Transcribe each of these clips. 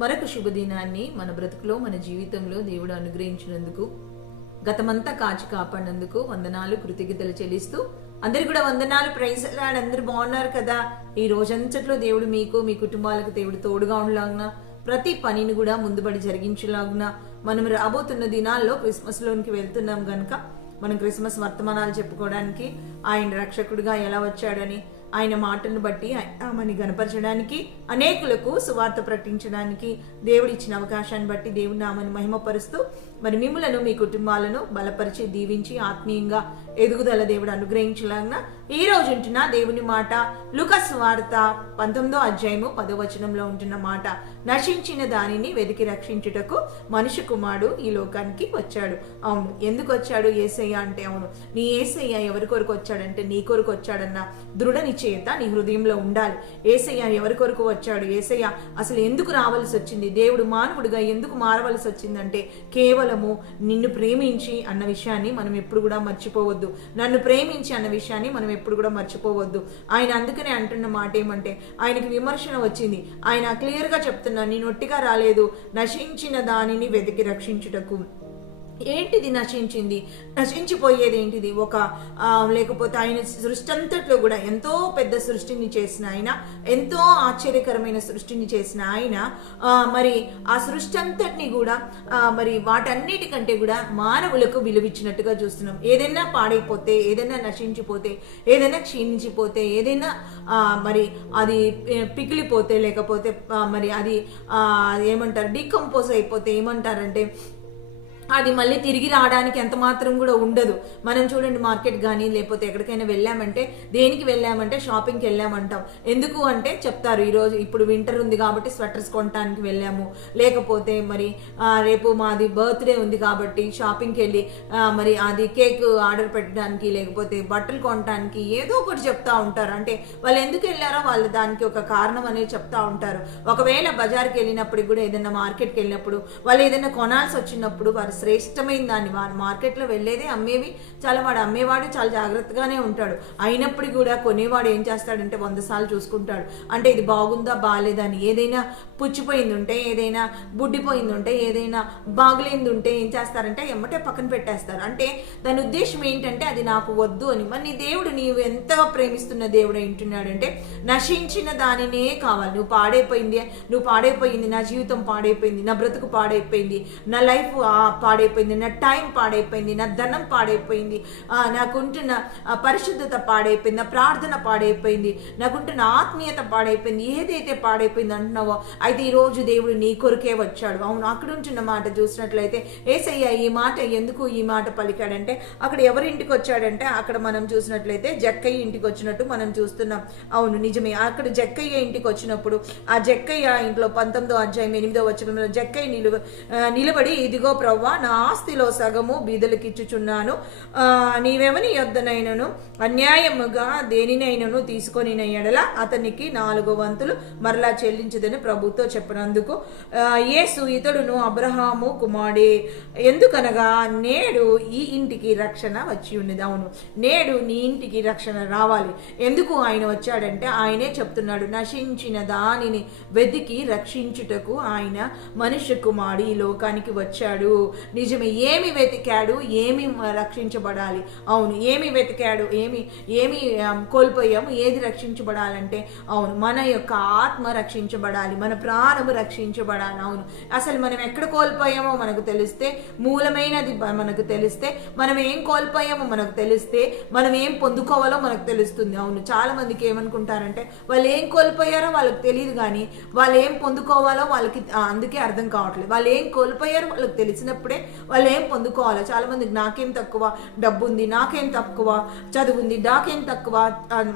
మరొక శుభదినాన్ని మన బ్రతుకులో మన జీవితంలో దేవుడు అనుగ్రహించినందుకు, గతమంతా కాచి కాపాడినందుకు వందనాలు, కృతజ్ఞతలు చెల్లిస్తూ అందరికి కూడా వందనాలు. Praise lord. అందరు బాగున్నారు కదా? ఈ రోజంతట్లో దేవుడు మీకు, మీ కుటుంబాలకు దేవుడు తోడుగా ఉండలాగున, ప్రతి పనిని కూడా ముందుబడి జరిగించలాగున, మనం రాబోతున్న దినాల్లో క్రిస్మస్ లోనికి వెళ్తున్నాం గనక మనం క్రిస్మస్ వర్తమానాలు చెప్పుకోవడానికి, ఆయన రక్షకుడిగా ఎలా వచ్చాడని, ఆయన మాటను బట్టి ఆయనని గణపరచడానికి, అనేకులకు సువార్త ప్రకటించడానికి దేవుడిచ్చిన అవకాశాన్ని బట్టి దేవుడి నామని మహిమపరుస్తూ మరి మిమ్ములను, మీ కుటుంబాలను బలపరిచి దీవించి ఆత్మీయంగా ఎదుగుదల దేవుడు అనుగ్రహించలాగిన ఈ రోజు ఉంటున్న దేవుని మాట లూకాసు సువార్త 19వ అధ్యాయము 10వ వచనంలో ఉంటున్న మాట, నశించిన దానిని వెతికి రక్షించుటకు మనిషి కుమారుడు ఈ లోకానికి వచ్చాడు. అవును, ఎందుకు వచ్చాడు యేసయ్య అంటే? అవును, నీ యేసయ్య ఎవరి కొరకు వచ్చాడంటే నీ కొరకు వచ్చాడన్న దృఢ నిశ్చయత నీ హృదయంలో ఉండాలి. యేసయ్య ఎవరి కొరకు వచ్చాడు? యేసయ్య అసలు ఎందుకు రావాల్సి వచ్చింది? దేవుడు మానవుడిగా ఎందుకు మారవలసి వచ్చిందంటే కేవలము నిన్ను ప్రేమించి అన్న విషయాన్ని మనం ఎప్పుడు కూడా మర్చిపోవద్దు. నన్ను ప్రేమించి అన్న విషయాన్ని మనం ఎప్పుడు కూడా మర్చిపోవద్దు. ఆయన అందుకనే అంటున్న మాట ఏమంటే, ఆయనకి విమర్శన వచ్చింది. ఆయన క్లియర్ గా చెప్తున్నా, నేను ఒట్టిగా రాలేదు, నశించిన దానిని వెతికి రక్షించుటకు. ఏంటిది నశించింది? నశించిపోయేది ఏంటిది? లేకపోతే ఆయన సృష్టి అంతట్లో కూడా ఎంతో పెద్ద సృష్టిని చేసిన ఆయన, ఎంతో ఆశ్చర్యకరమైన సృష్టిని చేసిన ఆయన, మరి ఆ సృష్టి అంతటిని కూడా మరి వాటన్నిటికంటే కూడా మానవులకు విలువిచ్చినట్టుగా చూస్తున్నాం. ఏదైనా పాడైపోతే, ఏదైనా నశించిపోతే, ఏదైనా క్షీణించిపోతే, ఏదైనా మరి అది పిగిలిపోతే, లేకపోతే మరి అది ఏమంటారు, డీకంపోజ్ అయిపోతే ఏమంటారంటే అది మళ్ళీ తిరిగి రావడానికి ఎంత మాత్రం కూడా ఉండదు. మనం చూడండి, మార్కెట్ కానీ లేకపోతే ఎక్కడికైనా వెళ్ళామంటే, దేనికి వెళ్ళామంటే షాపింగ్కి వెళ్ళామంటాం. ఎందుకు అంటే చెప్తారు, ఈరోజు ఇప్పుడు వింటర్ ఉంది కాబట్టి స్వెటర్స్ కొనడానికి వెళ్ళాము, లేకపోతే మరి రేపు మాది బర్త్డే ఉంది కాబట్టి షాపింగ్కి వెళ్ళి మరి అది కేక్ ఆర్డర్ పెట్టడానికి, లేకపోతే బట్టలు కొనడానికి ఏదో ఒకటి చెప్తా ఉంటారు. అంటే వాళ్ళు ఎందుకు వెళ్ళారో వాళ్ళు దానికి ఒక కారణం అనేది చెప్తా ఉంటారు. ఒకవేళ బజార్కి వెళ్ళినప్పుడు కూడా, ఏదైనా మార్కెట్కి వెళ్ళినప్పుడు, వాళ్ళు ఏదైనా కొనాల్సి వచ్చినప్పుడు వారు శ్రేష్టమైన దాన్ని, వాడు మార్కెట్లో వెళ్ళేదే అమ్మేవి, వాడు అమ్మేవాడు చాలా జాగ్రత్తగానే ఉంటాడు. అయినప్పుడు కూడా కొనేవాడు ఏం చేస్తాడంటే 100 సార్లు చూసుకుంటాడు. అంటే ఇది బాగుందా బాగాలేదా అని. ఏదైనా పుచ్చిపోయింది ఉంటే, ఏదైనా బుడ్డిపోయింది ఉంటే, ఏదైనా బాగులేంది ఉంటే ఏం చేస్తారంటే ఎమ్మటే పక్కన పెట్టేస్తారు. అంటే దాని ఉద్దేశం ఏంటంటే అది నాకు వద్దు అని. మరి నీ దేవుడు నీవు ఎంతగా ప్రేమిస్తున్న దేవుడు ఏంటున్నాడంటే, నశించిన దానినే కావాలి. నువ్వు పాడైపోయింది, నా జీవితం పాడైపోయింది, నా బ్రతుకు పాడైపోయింది, నా లైఫ్ పాడైపోయింది, నా టైం పాడైపోయింది, నా ధనం పాడైపోయింది, నాకుంటున్న పరిశుద్ధత పాడైపోయింది, నా ప్రార్థన పాడైపోయింది, నాకుంటున్న ఆత్మీయత పాడైపోయింది. ఏదైతే పాడైపోయింది అంటున్నావో అయితే ఈరోజు దేవుడు నీ కొరకే వచ్చాడు. అవును, అక్కడ ఉంటున్న మాట చూసినట్లయితే యేసయ్య ఈ మాట ఎందుకు ఈ మాట పలికాడంటే, అక్కడ ఎవరి ఇంటికి వచ్చాడంటే, అక్కడ మనం చూసినట్లయితే జక్కయ్య ఇంటికి వచ్చినట్టు మనం చూస్తున్నాం. అవును, నిజమే. అక్కడ జక్కయ్య ఇంటికి వచ్చినప్పుడు ఆ జక్కయ్య ఇంట్లో 19వ అధ్యాయం 8వ వచనంలో జక్కయ్య నిలబడి, ఇదిగో ప్రవ్వా, నా ఆస్తిలో సగము బీదలకిచ్చుచున్నాను, నీవెవని యొద్దనైనను అన్యాయముగా దేనినైనను తీసుకొని ఎడల అతనికి 4 వంతులు మరలా చెల్లించదని ప్రభుతో చెప్పినందుకు యేసు, ఇతడును అబ్రహాము కుమారుడే, ఎందుకనగా నేడు ఈ ఇంటికి రక్షణ వచ్చి ఉన్నది. అవును, నేడు నీ ఇంటికి రక్షణ రావాలి. ఎందుకు ఆయన వచ్చాడంటే, ఆయనే చెప్తున్నాడు, నశించిన దానిని వెతికి రక్షించుటకు ఆయన మనుష్య కుమారుడు ఈ లోకానికి వచ్చాడు. నిజమే. ఏమి వెతికాడు? ఏమి రక్షించబడాలి? అవును, ఏమి వెతికాడు? ఏమి కోల్పోయాము? ఏది రక్షించబడాలంటే, అవును, మన యొక్క ఆత్మ రక్షించబడాలి, మన ప్రాణము రక్షించబడాలి. అవును, అసలు మనం ఎక్కడ కోల్పోయామో మనకు తెలిస్తే, మూలమైనది మనకు తెలిస్తే, మనం ఏం కోల్పోయామో మనకు తెలిస్తే, మనం ఏం పొందుకోవాలో మనకు తెలుస్తుంది. అవును, చాలా మందికి ఏమనుకుంటారంటే, వాళ్ళు ఏం కోల్పోయారో వాళ్ళకి తెలియదు, కానీ వాళ్ళు ఏం పొందుకోవాలో వాళ్ళకి అందుకే అర్థం కావట్లేదు. వాళ్ళు ఏం కోల్పోయారో వాళ్ళకి తెలిసినప్పుడే వాళ్ళు ఏం పొందుకోవాలో. చాలా మందికి నాకేం తక్కువ, డబ్బు ఉంది, నాకేం తక్కువ, చదువు ఉంది, నాకేం తక్కువ,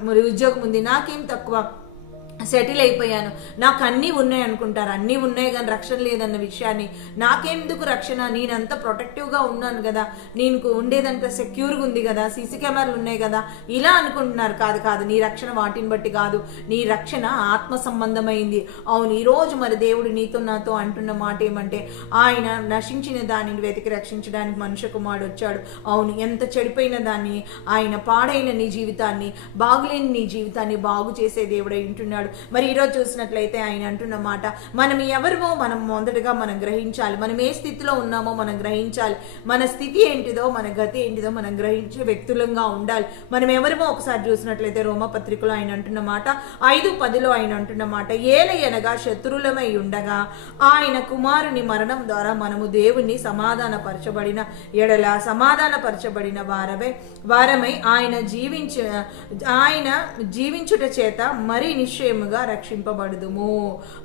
మరి ఉద్యోగం ఉంది, నాకేం తక్కువ, సెటిల్ అయిపోయాను, నాకు అన్నీ ఉన్నాయి అనుకుంటారు. అన్నీ ఉన్నాయి కానీ రక్షణ లేదన్న విషయాన్ని, నాకెందుకు రక్షణ, నేనంత ప్రొటెక్టివ్గా ఉన్నాను కదా, నేను ఉండేదంతా సెక్యూర్గా ఉంది కదా, సీసీ కెమెరాలు ఉన్నాయి కదా, ఇలా అనుకుంటున్నారు. కాదు, నీ రక్షణ వాటిని బట్టి కాదు, నీ రక్షణ ఆత్మ సంబంధమైంది. అవును, ఈరోజు మరి దేవుడు నీతో నాతో అంటున్న మాట ఏమంటే, ఆయన నశించిన దానిని వెతికి రక్షించడానికి మనుష్య కుమారుడు వచ్చాడు. అవును, ఎంత చెడిపోయిన దాన్ని, ఆయన పాడైన నీ జీవితాన్ని, బాగులేని నీ జీవితాన్ని బాగు చేసే దేవుడై ఉంటున్నాడు. మరి ఈరోజు చూసినట్లయితే ఆయన అంటున్న మాట, మనం ఎవరిమో మనం మొదటగా మనం గ్రహించాలి. మనం ఏ స్థితిలో ఉన్నామో మనం గ్రహించాలి. మన స్థితి ఏంటిదో, మన గతి ఏంటిదో మనం గ్రహించే వ్యక్తులంగా ఉండాలి. మనం ఎవరిమో ఒకసారి చూసినట్లయితే రోమపత్రికలో ఆయన అంటున్న మాట 5:10 ఆయన అంటున్న మాట, ఏలయనగా శత్రులమై ఉండగా ఆయన కుమారుని మరణం ద్వారా మనము దేవుణ్ణి సమాధానపరచబడిన వారమై ఆయన జీవించుట చేత మరీ నిశ్చయముగా రక్షింపబడుదుము.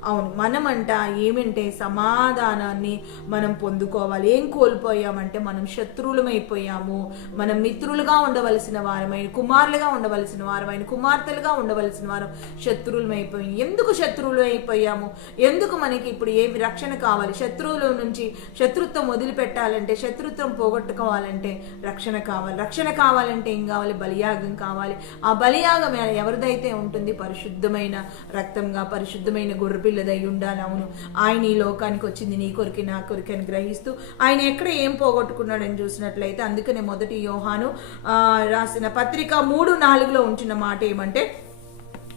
అవును, మనమంట ఏమంటే సమాధానాన్ని మనం పొందుకోవాలి. ఏం కోల్పోయామంటే మనం శత్రువులమైపోయాము. మనం మిత్రులుగా ఉండవలసిన వారమైన, కుమారులుగా ఉండవలసిన వారమైన, కుమార్తెలుగా ఉండవలసిన వారం శత్రువులమైపోయాం. ఎందుకు శత్రువులు అయిపోయాము? ఎందుకు మనకి ఇప్పుడు ఏమి రక్షణ కావాలి? శత్రువుల నుంచి శత్రుత్వం వదిలిపెట్టాలంటే, శత్రుత్వం పోగొట్టుకోవాలంటే రక్షణ కావాలి. రక్షణ కావాలంటే ఏం కావాలి? బలియాగం కావాలి. ఆ బలియాగం ఎవరిదైతే ఉంటుంది? పరిశుద్ధమైన రక్తంగా, పరిశుద్ధమైన గొర్రెపిల్లదై ఉండాలి. అవును, ఆయన ఈ లోకానికి వచ్చింది నీ కొరికి నా కొరికి అని గ్రహిస్తూ ఆయన ఎక్కడ ఏం పోగొట్టుకున్నాడని చూసినట్లయితే, అందుకనే మొదటి యోహాను రాసిన పత్రిక 3:4 ఉంచిన మాట ఏమంటే,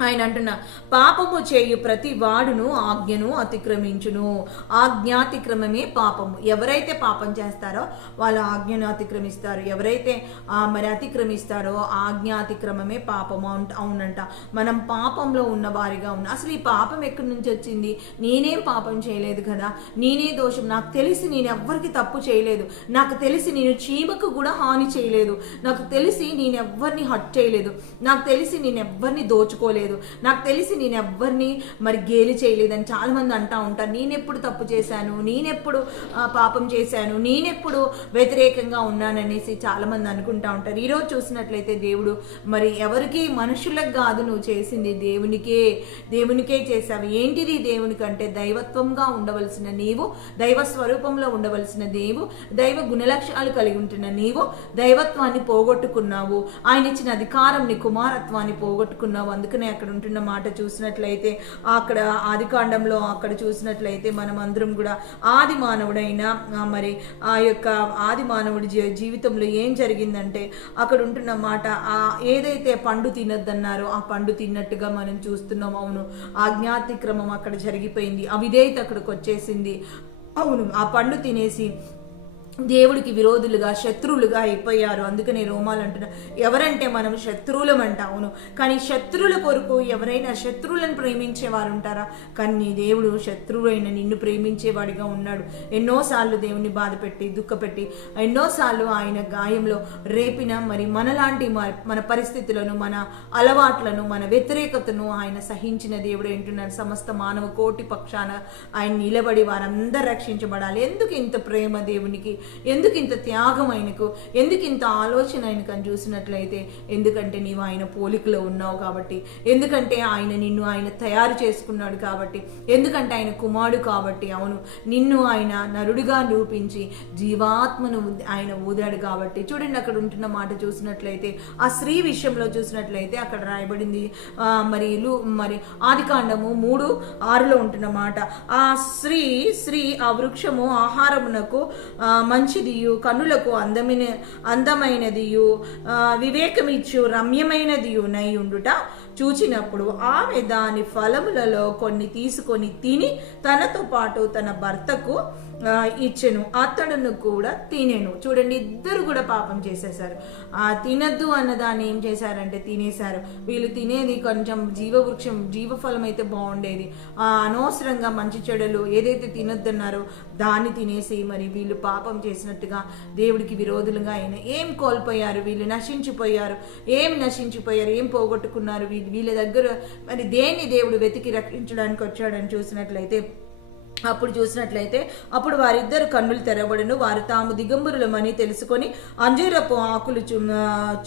ఆయన అంటున్న పాపము చేయు ప్రతి వాడును ఆజ్ఞను అతిక్రమించును. ఆజ్ఞాతిక్రమమే పాపము. ఎవరైతే పాపం చేస్తారో వాళ్ళు ఆజ్ఞను అతిక్రమిస్తారు. ఎవరైతే మరి అతిక్రమిస్తారో ఆజ్ఞాతిక్రమమే పాపము అవునంట. మనం పాపంలో ఉన్న వారిగా ఉన్నాం. అసలు ఈ పాపం ఎక్కడి నుంచి వచ్చింది? నేనేం పాపం చేయలేదు కదా, నేనే దోషం, నాకు తెలిసి నేను ఎవ్వరికి తప్పు చేయలేదు, నాకు తెలిసి నేను చీమకు కూడా హాని చేయలేదు, నాకు తెలిసి నేను ఎవ్వరిని హట్ చేయలేదు, నాకు తెలిసి నేను ఎవ్వరిని దోచుకోలేదు, నాకు తెలిసి నేను ఎవ్వరిని మరి గేలి చేయలేదని చాలా మంది అంటా ఉంటారు. నేనెప్పుడు తప్పు చేశాను, నేనెప్పుడు పాపం చేశాను, నేనెప్పుడు వ్యతిరేకంగా ఉన్నాననేసి చాలా మంది అనుకుంటా ఉంటారు. ఈరోజు చూసినట్లయితే దేవుడు మరి ఎవరికి, మనుషులకు కాదు నువ్వు చేసింది, దేవునికే చేశావు. ఏంటిది దేవునికి అంటే, దైవత్వంగా ఉండవలసిన నీవు, దైవ స్వరూపంలో ఉండవలసిన నీవు, దైవ గుణలక్షణాలు కలిగి ఉంటున్న నీవు దైవత్వాన్ని పోగొట్టుకున్నావు. ఆయన ఇచ్చిన అధికారం, నీ కుమారత్వాన్ని పోగొట్టుకున్నావు. అందుకనే అక్కడ ఉంటున్న మాట చూసినట్లయితే, అక్కడ ఆదికాండంలో అక్కడ చూసినట్లయితే మనం అందరం కూడా ఆది మానవుడైన మరి ఆ యొక్క ఆది మానవుడి జీవితంలో ఏం జరిగిందంటే, అక్కడ ఉంటున్న మాట ఏదైతే పండు తినొద్దన్నారో ఆ పండు తిన్నట్టుగా మనం చూస్తున్నాం. అవును, ఆజ్ఞాతిక్రమం అక్కడ జరిగిపోయింది, అవిధేయత అక్కడికి వచ్చేసింది. అవును, ఆ పండు తినేసి దేవుడికి విరోధులుగా, శత్రువులుగా అయిపోయారు. అందుకని రోమాలు అంటున్నారు, ఎవరంటే మనం శత్రువులమంట. అవును, కానీ శత్రువుల కొరకు ఎవరైనా శత్రువులను ప్రేమించేవారు ఉంటారా? కానీ నీ దేవుడు శత్రువైన నిన్ను ప్రేమించేవాడిగా ఉన్నాడు. ఎన్నోసార్లు దేవుని బాధపెట్టి, దుఃఖపెట్టి, ఎన్నోసార్లు ఆయన గాయంలో రేపిన మరి మనలాంటి మన పరిస్థితులను, మన అలవాట్లను, మన వ్యతిరేకతను ఆయన సహించిన దేవుడు ఏంటున్నాడు. సమస్త మానవ కోటి పక్షాన ఆయన నిలబడి వారందరూ రక్షించబడాలి. ఎందుకు ఇంత ప్రేమ దేవునికి? ఎందుకు ఇంత త్యాగం ఆయనకు? ఎందుకు ఇంత ఆలోచన ఆయనకు అని చూసినట్లయితే, ఎందుకంటే నీవు ఆయన పోలికలో ఉన్నావు కాబట్టి, ఎందుకంటే ఆయన తయారు చేసుకున్నాడు కాబట్టి, ఎందుకంటే ఆయన కుమారుడు కాబట్టి. అవును, నిన్ను ఆయన నరుడుగా రూపించి జీవాత్మను ఆయన ఊదాడు కాబట్టి. చూడండి, అక్కడ ఉంటున్న మాట చూసినట్లయితే, ఆ స్త్రీ విషయంలో చూసినట్లయితే అక్కడ రాయబడింది మరి ఆదికాండము 3:6 ఉంటున్న మాట, ఆ స్త్రీ ఆ వృక్షము ఆహారమునకు మంచిదియు, కన్నులకు అందమైనదియు, వివేకమిచ్చు రమ్యమైనదియు నై ఉండుట చూచినప్పుడు ఆమె దాని ఫలములలో కొన్ని తీసుకొని తిని తనతో పాటు తన భర్తకు ఇచ్చెను, అతడును కూడా తినేను. చూడండి, ఇద్దరు కూడా పాపం చేసేసారు. తినద్దు అన్నదాన్ని ఏం చేశారంటే తినేశారు. వీళ్ళు తినేది కొంచెం జీవఫలం అయితే బాగుండేది, అనవసరంగా మంచి చెడులు ఏదైతే తినొద్దన్నారో దాన్ని తినేసి మరి వీళ్ళు పాపం చేసినట్టుగా దేవుడికి విరోధులుగా అయిన ఏం కోల్పోయారు? వీళ్ళు నశించిపోయారు. ఏం పోగొట్టుకున్నారు? వీళ్ళ దగ్గర మరి దేన్ని దేవుడు వెతికి రక్షించడానికి వచ్చాడని చూసినట్లయితే, అప్పుడు వారిద్దరు కన్నులు తెరవబడును, వారు తాము దిగంబరులమని తెలుసుకొని అంజూరపు ఆకులు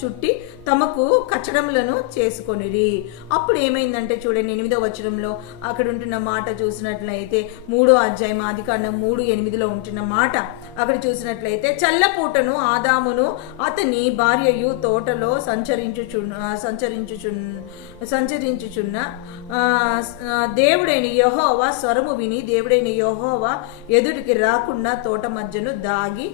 చుట్టి తమకు కచ్చడములను చేసుకొనిరి. అప్పుడు ఏమైందంటే చూడండి, 8వ వచనంలో అక్కడ ఉంటున్న మాట చూసినట్లయితే, 3వ అధ్యాయం ఆదికాండం 3:8 ఉంటున్న మాట అక్కడ చూసినట్లయితే, చల్లపూటను ఆదామును అతని భార్యయు తోటలో సంచరించుచున్న దేవుడైన యెహోవా స్వరము విని దేవుడైన యెహోవా ఎదుటికి రాకుండా తోట మధ్యను దాగి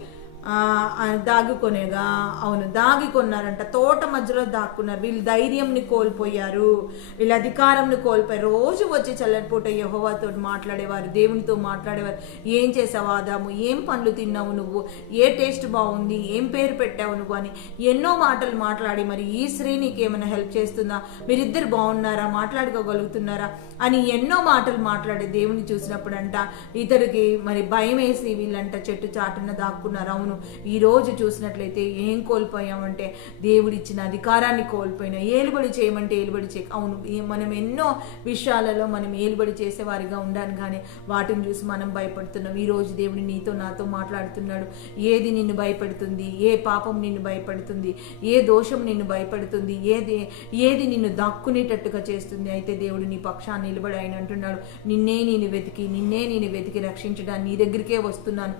దాగికొన్నారంట. తోట మధ్యలో దాక్కున్నారు. వీళ్ళు ధైర్యంని కోల్పోయారు, వీళ్ళ అధికారంని కోల్పోయారు. రోజు వచ్చి చల్లటిపూట యెహోవాతో మాట్లాడేవారు, దేవునితో మాట్లాడేవారు. ఏం చేసావు ఆదాము, ఏం పండ్లు తిన్నావు నువ్వు, ఏ టేస్ట్ బాగుంది, ఏం పేరు పెట్టావు నువ్వు అని ఎన్నో మాటలు మాట్లాడి, మరి ఈ స్త్రీ నీకు ఏమైనా హెల్ప్ చేస్తుందా, మీరిద్దరు బాగున్నారా, మాట్లాడుకోగలుగుతున్నారా అని ఎన్నో మాటలు మాట్లాడే దేవుని చూసినప్పుడు అంట ఇతడికి మరి భయం వేసి వీళ్ళంట చెట్టు చాటున దాక్కున్నారు. అవును, ఈ రోజు చూసినట్లయితే ఏం కోల్పోయామంటే దేవుడిచ్చిన అధికారాన్ని కోల్పోయినా. ఏలుబడి చేయమంటే ఏలుబడి చేయ, అవును మనం ఎన్నో విషయాలలో మనం ఏలుబడి చేసేవారిగా ఉండాలి, కానీ వాటిని చూసి మనం భయపడుతున్నాం. ఈ రోజు దేవుడు నీతో నాతో మాట్లాడుతున్నాడు. ఏది నిన్ను భయపెడుతుంది, ఏ పాపం నిన్ను భయపడుతుంది, ఏ దోషం నిన్ను భయపడుతుంది, ఏది నిన్ను దాక్కునేటట్టుగా చేస్తుంది. అయితే దేవుడు నీ పక్షాన్ని నిలబడి ఆయన అంటున్నాడు, నిన్నే నేను వెతికి రక్షించడానికి నీ దగ్గరికే వస్తున్నాను,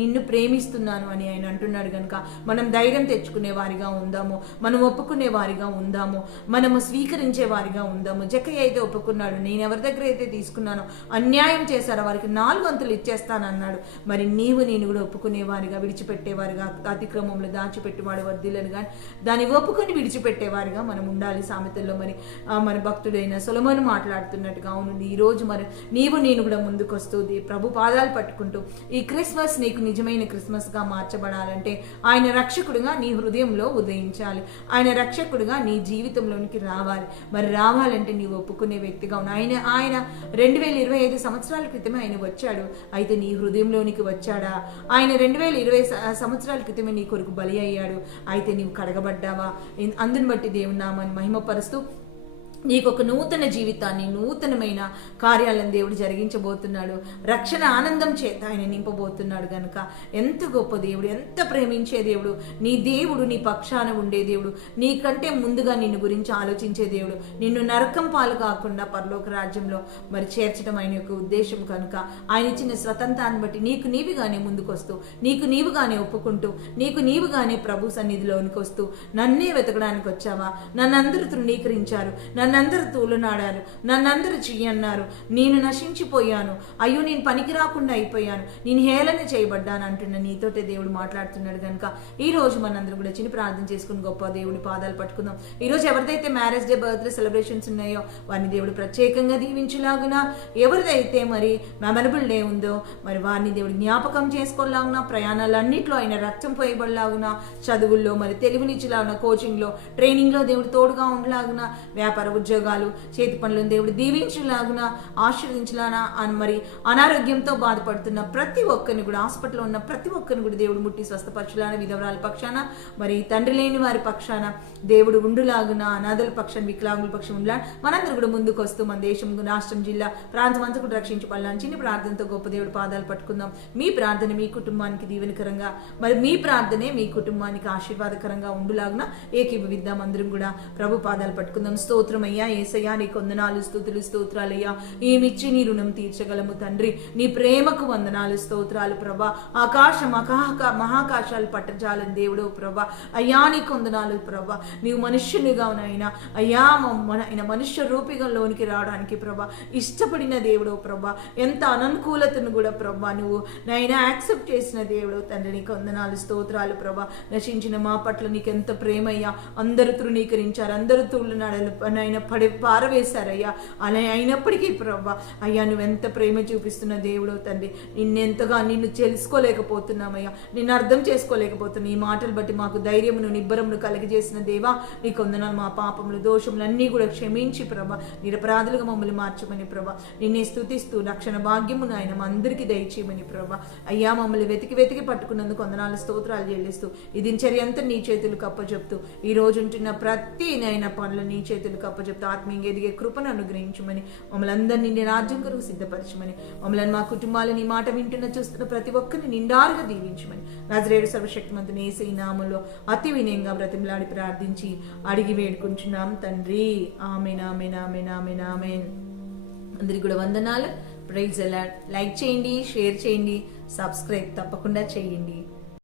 నిన్ను ప్రేమిస్తున్నాను అని ఆయన అంటున్నాడు. కనుక మనం ధైర్యం తెచ్చుకునే వారిగా ఉందాము, మనం ఒప్పుకునే వారిగా ఉందాము, మనము స్వీకరించే వారిగా ఉందాము. జక్కయ్య అయితే ఒప్పుకున్నాడు, నేను ఎవరి దగ్గర అయితే తీసుకున్నానో అన్యాయం చేశారో వారికి 4 వంతులు ఇచ్చేస్తానన్నాడు. మరి నేను కూడా ఒప్పుకునే వారిగా, విడిచిపెట్టేవారిగా, అతిక్రమంలో దాచిపెట్టేవాడు వర్ధిల్లను కానీ దాన్ని ఒప్పుకొని విడిచిపెట్టేవారిగా మనం ఉండాలి. సామెతల్లో మరి మన భక్తుడైన సొలొమోను మాట్లాడుతున్నట్టుగా, అవును ఈ రోజు మరి నేను కూడా ముందుకు వస్తూ ప్రభు పాదాలు పట్టుకుంటూ ఈ క్రిస్మస్ నీకు నిజమైన క్రిస్మస్ గా మార్చబడాలంటే ఆయన రక్షకుడిగా నీ హృదయంలో ఉదయించాలి, ఆయన రక్షకుడిగా నీ జీవితంలోనికి రావాలి. మరి రావాలంటే నీవు ఒప్పుకునే వ్యక్తిగా ఉన్న ఆయన 2025 సంవత్సరాల క్రితమే ఆయన వచ్చాడు. అయితే నీ హృదయంలోనికి వచ్చాడా? ఆయన 2020 సంవత్సరాల క్రితమే నీ కొరకు బలి అయ్యాడు. అయితే నీవు కడగబడ్డావా? అందుని బట్టి దేవుని నామాన్ని మహిమపరుస్తూ నీకు ఒక నూతన జీవితాన్ని, నూతనమైన కార్యాలను దేవుడు జరిగించబోతున్నాడు. రక్షణ ఆనందం చేత ఆయన నింపబోతున్నాడు. గనుక ఎంత గొప్ప దేవుడు, ఎంత ప్రేమించే దేవుడు నీ దేవుడు, నీ పక్షాన ఉండే దేవుడు, నీకంటే ముందుగా నిన్ను గురించి ఆలోచించే దేవుడు, నిన్ను నరకం పాలు కాకుండా పరలోక రాజ్యంలో మరి చేర్చడం ఆయన యొక్క ఉద్దేశం. కనుక ఆయన ఇచ్చిన స్వతంత్రాన్ని బట్టి నీకు నీవుగానే ముందుకొస్తూ, నీకు నీవుగానే ఒప్పుకుంటూ, నీకు నీవుగానే ప్రభు సన్నిధిలోనికి వస్తూ, నన్నే వెతకడానికి వచ్చావా, నన్నందరూ తృణీకరించారు, నన్నందరూ తూలునాడారు, నన్నందరూ చెయ్యన్నారు, నేను నశించిపోయాను, అయ్యో నేను పనికి రాకుండా అయిపోయాను, నేను హేళన చేయబడ్డాను అంటున్న నీతోటే దేవుడు మాట్లాడుతున్నాడు. కనుక ఈ రోజు మనందరం కూడా చిన్న ప్రార్థన చేసుకుని గొప్ప దేవుడి పాదాలు పట్టుకుందాం. ఈ రోజు ఎవరిదైతే మ్యారేజ్ డే, బర్త్డే సెలబ్రేషన్స్ ఉన్నాయో వారిని దేవుడు ప్రత్యేకంగా దీవించలాగునా, ఎవరిదైతే మరి మెమరబుల్ డే ఉందో మరి వారిని దేవుడు జ్ఞాపకం చేసుకోలాగునా, ప్రయాణాలన్నింటిలో ఆయన రక్తం పోయబడలాగునా, చదువుల్లో మరి తెలివినిచ్చేలాగునా, కోచింగ్లో ట్రైనింగ్లో దేవుడు తోడుగా ఉండలాగునా, వ్యాపార ఉద్యోగాలు చేతి పనులను దేవుడు దీవించలాగున, ఆశీర్వదించలానా అని మరి అనారోగ్యంతో బాధపడుతున్న ప్రతి ఒక్కరిని కూడా, హాస్పిటల్లో ఉన్న ప్రతి ఒక్కరిని కూడా దేవుడు ముట్టి స్వస్థపరచులాన, విధవరాల పక్షాన మరి తండ్రి లేని వారి పక్షాన దేవుడు ఉండులాగున, అనాథల పక్షాన, వికలాంగుల పక్షం ఉండాలి. మనందరూ కూడా ముందుకు వస్తూ మన దేశం, రాష్ట్రం, జిల్లా, ప్రాంతం అంతా కూడా రక్షించబడాలని చిన్న ప్రార్థనతో గొప్ప దేవుడు పాదాలు పట్టుకుందాం. మీ ప్రార్థన మీ కుటుంబానికి దీవెనకరంగా, మరి మీ ప్రార్థనే మీ కుటుంబానికి ఆశీర్వాదకరంగా ఉండులాగున ఏకీభవిద్దాం. అందరం కూడా ప్రభు పాదాలు పట్టుకుందాం. స్తోత్రం అయ్యా యేసయ్యా, నీ కొందనాలు, స్తుతులు, స్తోత్రాలయ్యా. ఏమిచ్చి నీ రుణం తీర్చగలము తండ్రి, నీ ప్రేమకు వందనాలు, స్తోత్రాలు ప్రభా. మహాకాశాలు పట్టజాలని దేవుడు ప్రభా. అయ్యా నీ కొందనాలు ప్రభా. నీవు మనుష్యునిగా ఉన్నాయినా అయ్యా, ఆయన మనుష్య రూపికంలోనికి రావడానికి ప్రభా ఇష్టపడిన దేవుడు ప్రభా. ఎంత అననుకూలతను కూడా ప్రభా నువ్వు నైనా యాక్సెప్ట్ చేసిన దేవుడు తండ్రి, నీ కొందనాలు, స్తోత్రాలు ప్రభా. నశించిన మా పట్ల నీకెంత ప్రేమయ్యా. అందరూ తృణీకరించారు, అందరూ తూళ్ళనాడలు ఆయన పారవేశారయ్యా. అలా అయినప్పటికీ ప్రభా అయ్యా నువ్వెంత ప్రేమ చూపిస్తున్న దేవుడు తండ్రి, నిన్ను తెలుసుకోలేకపోతున్నామయ్యా, నిన్ను అర్థం చేసుకోలేకపోతున్నా. ఈ మాటలు బట్టి మాకు ధైర్యమును, నిబ్బరమును కలిగజేసిన దేవా నీకు వందనాలు. మా పాపములు, దోషములు అన్నీ కూడా క్షమించి ప్రభా నిరపరాధులుగా మమ్మల్ని మార్చమని ప్రభా నిన్నే స్తుతిస్తూ రక్షణ భాగ్యమును ఆయన మా అందరికీ దయచేయమని ప్రభా. అయ్యా మమ్మల్ని వెతికి పట్టుకున్నందుకు వందనాలు, స్తోత్రాలు చెల్లిస్తూ ఈ దినచర్య అంతా నీ చేతులకు అప్పచెప్తూ ఈ రోజు ఉంటున్న ప్రతి నైనా పనులు నీ చేతులకు అప్పచెప్తూ ఆత్మీయంగా ఎదిగే కృపను అనుగ్రహించమని, మమ్మల్ని అందరినీ నీ రాజ్యం కొరకు సిద్ధపరచమని, మమ్మల్ని మా కుటుంబాలు నీ మాట వింటున్న చూస్తున్న ప్రతి ఒక్కరిని నిండారుగా దీవించమని నజరేయుడు సర్వశక్తిమంతుని యేసయ్య నామములో అతి వినయంగా బ్రతిమలాడి ప్రార్థించి అడిగి వేడుకుంటున్నాం తండ్రి. ఆమేన్, ఆమేన్, ఆమేన్, ఆమేన్, ఆమేన్. అందరికీ కూడా వందనాలు. Praise the lord. లైక్ చేయండి, షేర్ చేయండి, సబ్స్క్రైబ్ తప్పకుండా చేయండి.